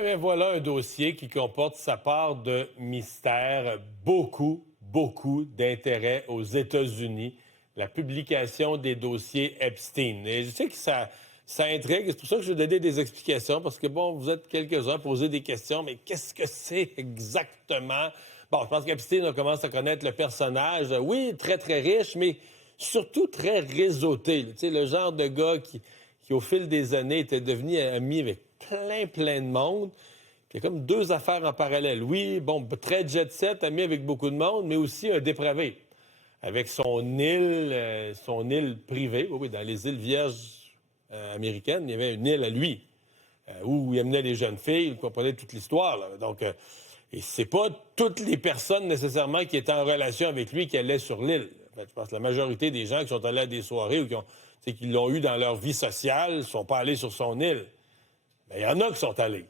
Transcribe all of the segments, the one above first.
Eh bien, voilà un dossier qui comporte sa part de mystère, beaucoup d'intérêt aux États-Unis, la publication des dossiers Epstein. Et je sais que ça intrigue, c'est pour ça que je vais donner des explications, parce que, bon, vous êtes quelques-uns à poser des questions, mais qu'est-ce que c'est exactement? Bon, je pense qu'Epstein, on commence à connaître le personnage. Oui, très riche, mais surtout très réseauté. Tu sais, le genre de gars qui, au fil des années, était devenu ami avec plein de monde. Puis il y a comme deux affaires en parallèle. Oui, bon, très jet-set, ami avec beaucoup de monde, mais aussi un dépravé. Avec son île privée, oui, dans les îles Vierges américaines, il y avait une île à lui, où il amenait les jeunes filles, il comprenait toute l'histoire. Là. Donc, et c'est pas toutes les personnes nécessairement qui étaient en relation avec lui qui allaient sur l'île. En fait, je pense que la majorité des gens qui sont allés à des soirées ou qui l'ont eu dans leur vie sociale ne sont pas allés sur son île. Mais il y en a qui sont allés.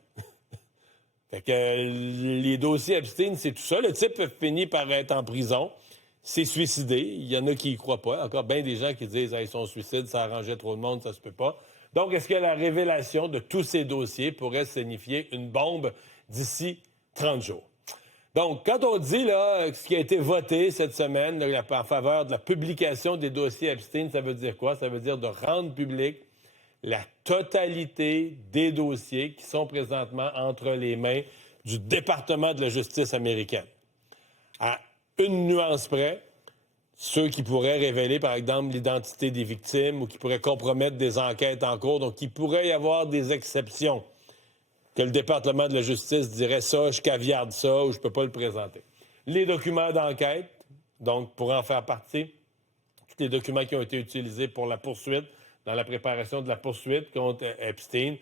Fait que les dossiers Epstein, c'est tout ça. Le type finit par être en prison, s'est suicidé. Il y en a qui y croient pas. Encore bien des gens qui disent hey, son suicide, ça arrangeait trop de monde, ça se peut pas. Donc, est-ce que la révélation de tous ces dossiers pourrait signifier une bombe d'ici 30 jours? Donc, quand on dit là, ce qui a été voté cette semaine là, en faveur de la publication des dossiers Epstein, ça veut dire quoi? Ça veut dire de rendre public la totalité des dossiers qui sont présentement entre les mains du département de la justice américaine. À une nuance près, ceux qui pourraient révéler, par exemple, l'identité des victimes ou qui pourraient compromettre des enquêtes en cours, donc il pourrait y avoir des exceptions que le département de la justice dirait ça, je caviarde ça ou je ne peux pas le présenter. Les documents d'enquête, donc pour en faire partie, tous les documents qui ont été utilisés pour la poursuite, dans la préparation de la poursuite contre Epstein,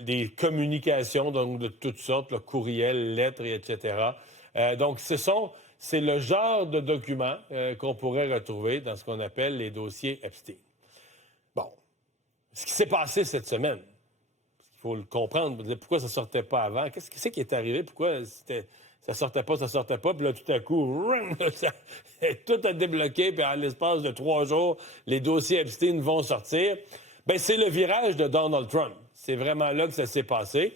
des communications donc de toutes sortes, le courriel, lettres, etc. Donc, c'est le genre de documents qu'on pourrait retrouver dans ce qu'on appelle les dossiers Epstein. Bon, ce qui s'est passé cette semaine, il faut le comprendre, pourquoi ça ne sortait pas avant, qu'est-ce qui est arrivé, pourquoi ça sortait pas, puis là, tout à coup, tout a débloqué, puis en l'espace de 3 jours, les dossiers Epstein vont sortir. Bien, c'est le virage de Donald Trump. C'est vraiment là que ça s'est passé.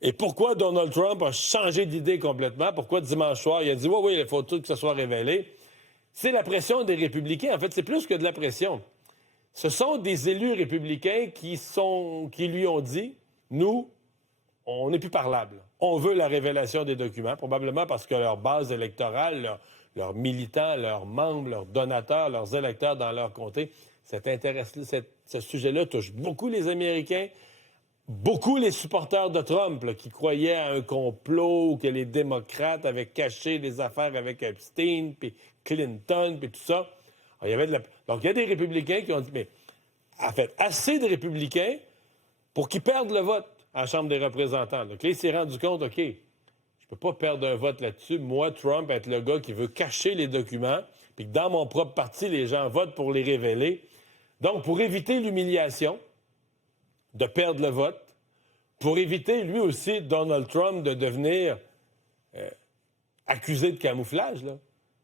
Et pourquoi Donald Trump a changé d'idée complètement? Pourquoi dimanche soir, il a dit, oui, il faut tout que ça soit révélé? C'est la pression des républicains. En fait, c'est plus que de la pression. Ce sont des élus républicains qui lui ont dit, nous, on n'est plus parlable. On veut la révélation des documents, probablement parce que leur base électorale, leurs militants, leurs membres, leurs donateurs, leurs électeurs dans leur comté, ce sujet-là touche beaucoup les Américains, beaucoup les supporters de Trump là, qui croyaient à un complot ou que les démocrates avaient caché des affaires avec Epstein, puis Clinton, puis tout ça. Alors, Donc, il y a des républicains qui ont dit, mais en fait, assez de républicains pour qu'ils perdent le vote à la Chambre des représentants. Donc là, il s'est rendu compte, OK, je peux pas perdre un vote là-dessus. Moi, Trump, être le gars qui veut cacher les documents, puis que dans mon propre parti, les gens votent pour les révéler. Donc, pour éviter l'humiliation de perdre le vote, pour éviter, lui aussi, Donald Trump, de devenir accusé de camouflage, là.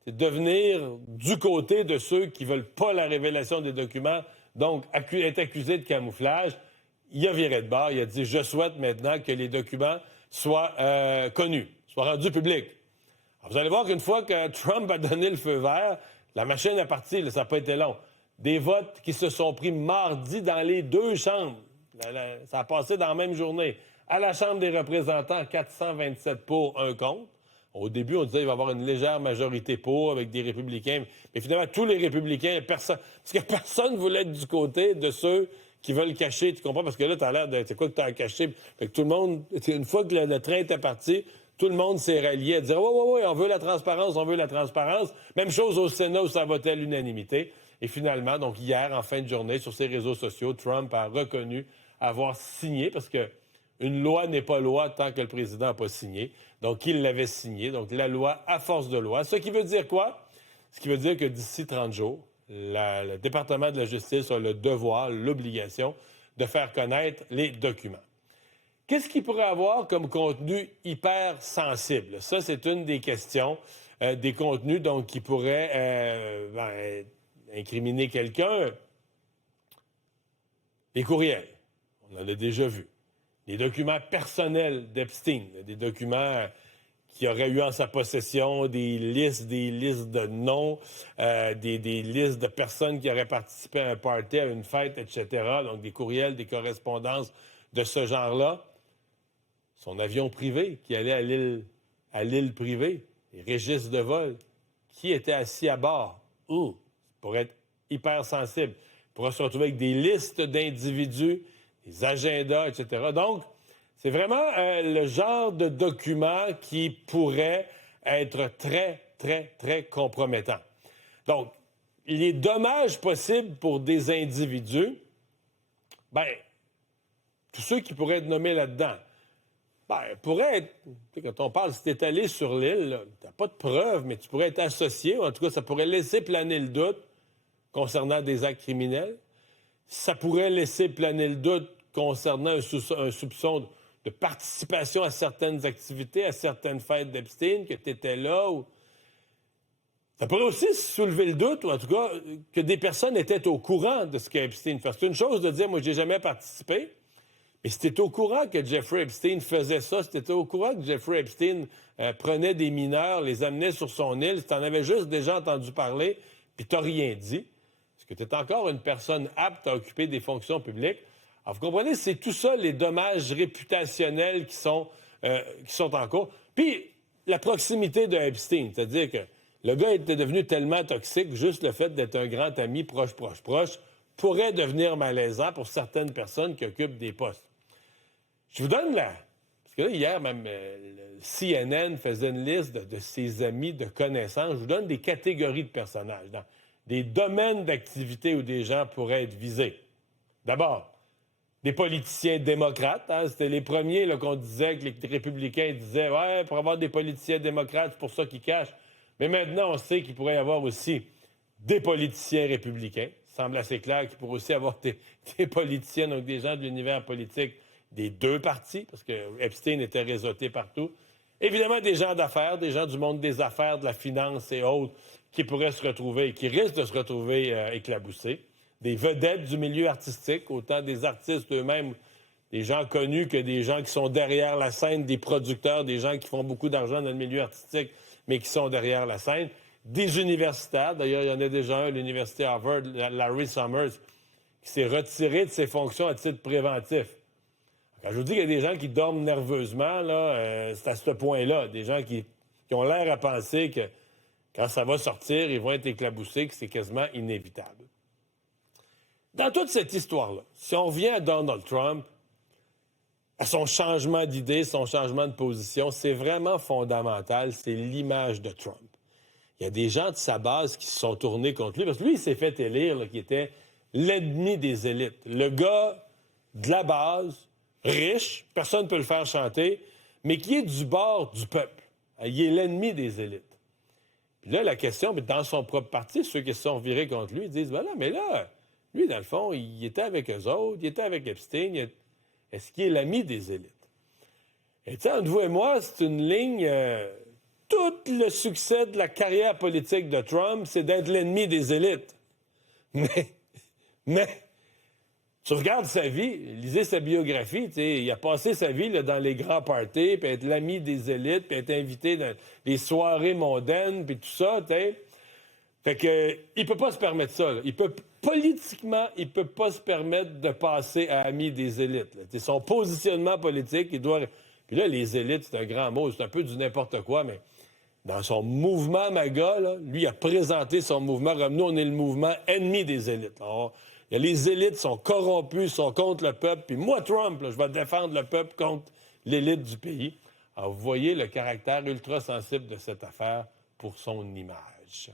C'est devenir du côté de ceux qui veulent pas la révélation des documents, donc être accusé de camouflage. Il a viré de bord, il a dit « Je souhaite maintenant que les documents soient connus, soient rendus publics. » Vous allez voir qu'une fois que Trump a donné le feu vert, la machine est partie, là, ça n'a pas été long. Des votes qui se sont pris mardi dans les 2 chambres. Ça a passé dans la même journée. À la Chambre des représentants, 427 pour, 1 contre. Au début, on disait qu'il va y avoir une légère majorité pour avec des républicains. Mais finalement, tous les républicains, parce que personne ne voulait être du côté de ceux qui veulent cacher, tu comprends? Parce que là, tu as l'air de... C'est quoi que tu as à cacher? Fait que tout le monde, une fois que le train était parti, tout le monde s'est rallié à dire « Oui, on veut la transparence, on veut la transparence. » Même chose au Sénat où ça votait à l'unanimité. Et finalement, donc hier, en fin de journée, sur ses réseaux sociaux, Trump a reconnu avoir signé, parce que une loi n'est pas loi tant que le président n'a pas signé. Donc, il l'avait signé. Donc, la loi à force de loi. Ce qui veut dire quoi? Ce qui veut dire que d'ici 30 jours, le département de la justice a le devoir, l'obligation de faire connaître les documents. Qu'est-ce qu'il pourrait avoir comme contenu hyper sensible? Ça, c'est une des questions, des contenus donc, qui pourraient incriminer quelqu'un. Les courriels, on en a déjà vu. des documents personnels d'Epstein, des documents qui aurait eu en sa possession des listes de noms, des listes de personnes qui auraient participé à un party, à une fête, etc. Donc, des courriels, des correspondances de ce genre-là. Son avion privé qui allait à l'île privée, les registres de vol, qui était assis à bord. Pour être hyper sensible. Il pourra se retrouver avec des listes d'individus, des agendas, etc. Donc, c'est vraiment le genre de document qui pourrait être très, très, très compromettant. Donc, les dommages possibles pour des individus, tous ceux qui pourraient être nommés là-dedans, pourraient être, quand on parle, si tu es allé sur l'île, tu n'as pas de preuves, mais tu pourrais être associé, ou en tout cas, ça pourrait laisser planer le doute concernant des actes criminels. Ça pourrait laisser planer le doute concernant un soupçon de participation à certaines activités, à certaines fêtes d'Epstein, que tu étais là. Ça pourrait aussi soulever le doute, ou en tout cas, que des personnes étaient au courant de ce qu'Epstein fait. C'est une chose de dire, moi, j'ai jamais participé, mais si tu étais au courant que Jeffrey Epstein faisait ça, si tu étais au courant que Jeffrey Epstein prenait des mineurs, les amenait sur son île, si tu en avais juste déjà entendu parler, puis tu n'as rien dit, est-ce que tu es encore une personne apte à occuper des fonctions publiques? Alors, vous comprenez, c'est tout ça, les dommages réputationnels qui sont en cours. Puis, la proximité de Epstein, c'est-à-dire que le gars était devenu tellement toxique, juste le fait d'être un grand ami proche, pourrait devenir malaisant pour certaines personnes qui occupent des postes. Je vous donne parce que là, hier, même le CNN faisait une liste de ses amis, de connaissances. Je vous donne des catégories de personnages, des domaines d'activité où des gens pourraient être visés. D'abord, des politiciens démocrates. C'était les premiers qu'on disait, que les républicains disaient « Ouais, pour avoir des politiciens démocrates, c'est pour ça qu'ils cachent. » Mais maintenant, on sait qu'il pourrait y avoir aussi des politiciens républicains. Il semble assez clair qu'il pourrait aussi avoir des politiciens, donc des gens de l'univers politique des deux partis, parce que Epstein était réseauté partout. Évidemment, des gens d'affaires, des gens du monde des affaires, de la finance et autres, qui pourraient se retrouver, qui risquent de se retrouver éclaboussés. Des vedettes du milieu artistique, autant des artistes eux-mêmes, des gens connus que des gens qui sont derrière la scène, des producteurs, des gens qui font beaucoup d'argent dans le milieu artistique, mais qui sont derrière la scène. Des universitaires, d'ailleurs, il y en a déjà un à l'Université Harvard, Larry Summers, qui s'est retiré de ses fonctions à titre préventif. Quand je vous dis qu'il y a des gens qui dorment nerveusement, c'est à ce point-là. Des gens qui ont l'air à penser que quand ça va sortir, ils vont être éclaboussés, que c'est quasiment inévitable. Dans toute cette histoire-là, si on revient à Donald Trump, à son changement d'idée, son changement de position, c'est vraiment fondamental, c'est l'image de Trump. Il y a des gens de sa base qui se sont tournés contre lui, parce que lui, il s'est fait élire, qui était l'ennemi des élites. Le gars de la base, riche, personne ne peut le faire chanter, mais qui est du bord du peuple. Il est l'ennemi des élites. Puis là, la question, dans son propre parti, ceux qui se sont virés contre lui, ils disent, ben là, mais là, lui, dans le fond, il était avec eux autres, il était avec Epstein, est-ce qu'il est l'ami des élites? Et tu sais, entre vous et moi, c'est une ligne... tout le succès de la carrière politique de Trump, c'est d'être l'ennemi des élites. Mais, tu regardes sa vie, lisez sa biographie, il a passé sa vie dans les grands parties, puis être l'ami des élites, puis être invité dans les soirées mondaines, puis tout ça, Fait que, il peut pas se permettre ça. Politiquement, il peut pas se permettre de passer à ami des élites. Son positionnement politique, il doit... Puis là, les élites, c'est un grand mot, c'est un peu du n'importe quoi, mais dans son mouvement MAGA, lui a présenté son mouvement. Comme nous, on est le mouvement ennemi des élites. Alors, les élites sont corrompues, sont contre le peuple. Puis moi, Trump, je vais défendre le peuple contre l'élite du pays. Alors, vous voyez le caractère ultra sensible de cette affaire pour son image.